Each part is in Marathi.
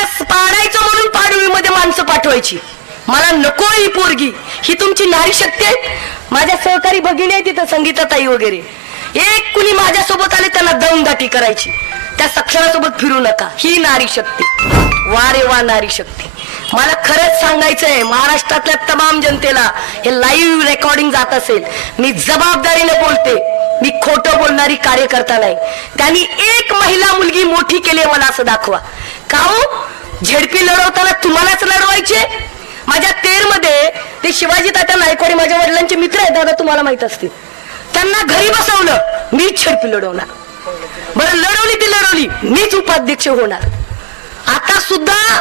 मला पाडायचं म्हणून पाडवी माणसं पाठवायची मला नको ही पोरगी ही तुमची नारी शक्ती आहे माझ्या सहकारी भगिनी आहे तिथं संगीताताई वगैरे एक कुणी सोबत आले त्यांना दमदाटी करायची त्या सक्षरासोबत फिरू नका ही नारी शक्ती वारे वा नारी शक्ती मला खरंच सांगायचं आहे महाराष्ट्रातल्या तमाम जनतेला हे लाईव्ह रेकॉर्डिंग जात असेल मी जबाबदारीने बोलते मी खोटं बोलणारी कार्यकर्ता नाही त्यांनी एक महिला मुलगी मोठी केली मला असं दाखवा का हो झेडपी लढवताना तुम्हालाच लढवायचे माझ्या तेर मध्ये ते शिवाजी तात्या नायकवाडी माझ्या वडिलांचे मित्र आहेत दादा तुम्हाला माहित असतील त्यांना घरी बसवलं मीच झेडपी लढवणार बरं लढवली ती लढवली मीच उपाध्यक्ष होणार आता सुद्धा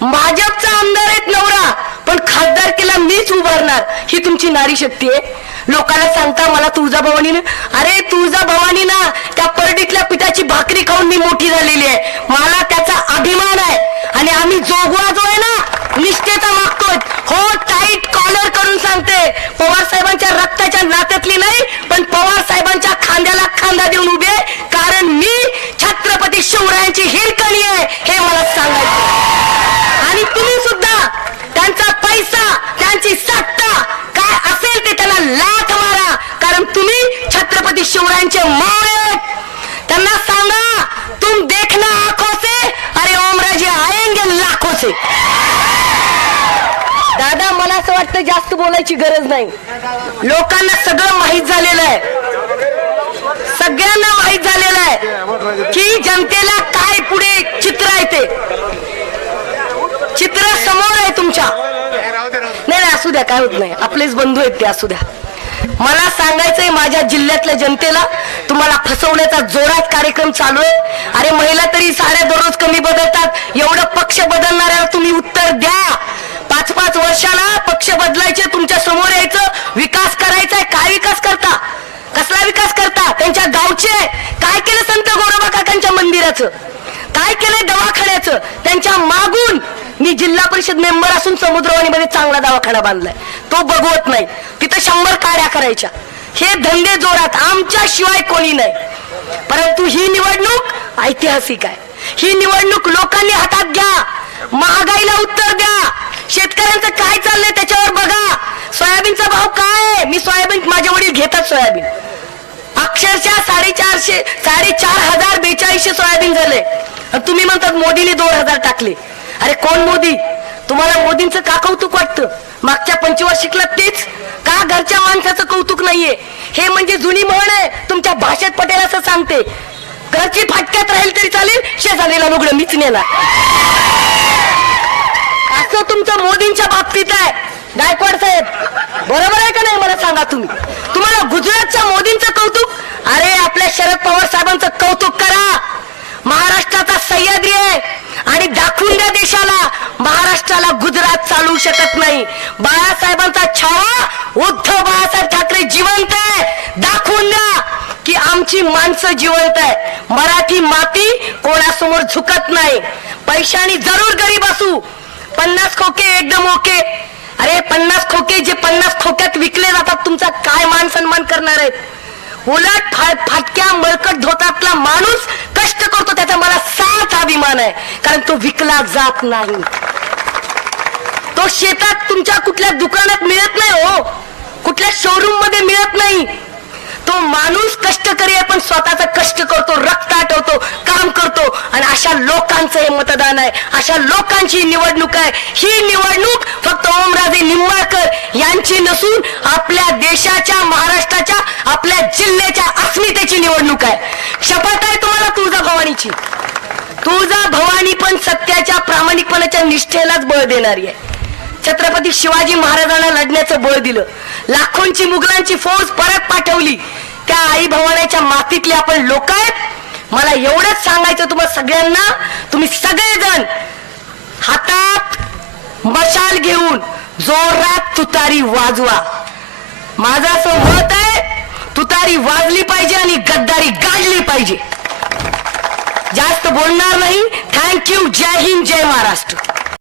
भाजपचा आमदार आहेत नवरा पण खासदार केला मीच उभारणार ही तुमची नारी शक्ती आहे लोकांना सांगता मला तुळजा भवानी अरे तुळजा भवानी ना त्या परडीतल्या पिठाची भाकरी खाऊन मी मोठी झालेली आहे मला त्याचा अभिमान आहे आणि आम्ही जोगवा जो आहे ना निष्ठेचा मागतोय हो टाईट कॉलर करून सांगते पवार साहेबांच्या रक्ताच्या नात्यातली नाही पण पवार साहेबांच्या खांद्याला खांदा देऊन उभे कारण मी छत्रपती शिवरायांची हिरकणी आहे हे मला सांगायचं आणि तुम्ही सुद्धा त्यांचा पैसा त्यांची सत्ता काय असेल ते त्यांना लाथ मारा कारण तुम्ही छत्रपती शिवरायांचे मान दादा मला असं वाटतं जास्त बोलायची गरज नाही लोकांना सगळं माहीत झालेलं आहे सगळ्यांना माहीत झालेलं आहे की जनतेला काय पुढे चित्र आहे ते चित्र समोर आहे तुमच्या नाही नाही असू द्या काय होत नाही आपलेच बंधू आहेत ते असू द्या मला सांगायचंय माझ्या जिल्ह्यातल्या जनतेला तुम्हाला फसवण्याचा जोरात कार्यक्रम चालू आहे अरे महिला तरी साड्या दररोज कमी बदलतात एवढं पक्ष बदलणाऱ्याला तुम्ही उत्तर द्या पाच पाच वर्षाला पक्ष बदलायचे तुमच्या समोर यायचं विकास करायचा काय विकास करता कसला विकास करता त्यांच्या गावचे काय केलं संत गोरोबा काकांच्या मंदिराचं काय केलंय दवाखान्याचं त्यांच्या मागून मी जिल्हा परिषद मेंबर असून समुद्रवाणीमध्ये चांगला दवाखाना बांधलाय तो बघवत नाही तिथं शंभर काड्या करायच्या हे धंदे जोरात आमच्या शिवाय कोणी नाही परंतु ही निवडणूक ऐतिहासिक आहे ही निवडणूक लोकांनी हातात घ्या महागाईला उत्तर द्या शेतकऱ्यांचं काय चाललंय त्याच्यावर बघा सोयाबीनचा भाव काय मी सोयाबीन माझ्या वडील घेतात सोयाबीन अक्षरशः साडेचारशे साडेचार हजार बेचाळीसशे सोयाबीन झाले तुम्ही म्हणतात मोदीने दोन हजार टाकले अरे कोण मोदी तुम्हाला मोदींचं का कौतुक वाटतं मागच्या पंचवार्षिकला तेच का घरच्या माणसाचं कौतुक नाहीये हे म्हणजे जुनी म्हण आहे तुमच्या भाषेत पटेल असं सांगते घरची फाटक्यात राहील तरी चालेल शेजारीला लुगडं मीच नेला तो तुमचं मोदींच्या बाबतीत आहे गायकवाड साहेब बरोबर आहे का नाही मला सांगा तुम्ही तुम्हाला गुजरातच्या मोदींचं कौतुक अरे आपल्या शरद पवार साहेबांचं कौतुक करा महाराष्ट्राचा सह्याद्री आहे आणि दाखवून द्या देशाला महाराष्ट्राला गुजरात चालू शकत नाही बाळासाहेबांचा छावा उद्धव बाळासाहेब ठाकरे जिवंत आहे दाखवून द्या कि आमची माणसं जिवंत आहे मराठी माती कोणासमोर झुकत नाही पैशाने जरूर गरीब असू पन्नास खोके एकदम ओके अरे पन्नास खोके जे पन्नास खोक्यात विकले जातात तुमचा काय मान सन्मान करणार आहे उलट फाटक्या मळकट धोतातला माणूस कष्ट करतो त्याचा मला साथ अभिमान आहे कारण तो विकला जात नाही तो शेतात तुमच्या कुठल्या दुकानात मिळत नाही हो कुठल्या शोरूम मध्ये मिळत नाही तो माणूस कष्ट करी पण स्वतःचा कष्ट करतो रक्त आठवतो अशा लोकांचं हे मतदान आहे अशा लोकांची निवडणूक आहे ही निवडणूक फक्त ओमराजे निंबाळकर यांची नसून आपल्या देशाच्या महाराष्ट्राच्या आपल्या जिल्ह्याच्या अस्मितेची निवडणूक आहे शपथ आहे तुम्हाला तुळजा भवानीची तुळजा भवानी पण सत्याच्या प्रामाणिकपणाच्या निष्ठेलाच बळ देणारी आहे छत्रपती शिवाजी महाराजांना लढण्याचं बळ दिलं लाखोंची मुघलांची फौज परत पाठवली त्या आई भवानाच्या मातीतले आपण लोक आहेत मला एवढंच सांगायचं तुम्हाला सगळ्यांना तुम्ही सगळेजण हातात मशाल घेऊन जोरात तुतारी वाजवा माझं असं मत आहे तुतारी वाजली पाहिजे आणि गद्दारी गाडली पाहिजे जास्त बोलणार नाही थँक्यू जय हिंद जय महाराष्ट्र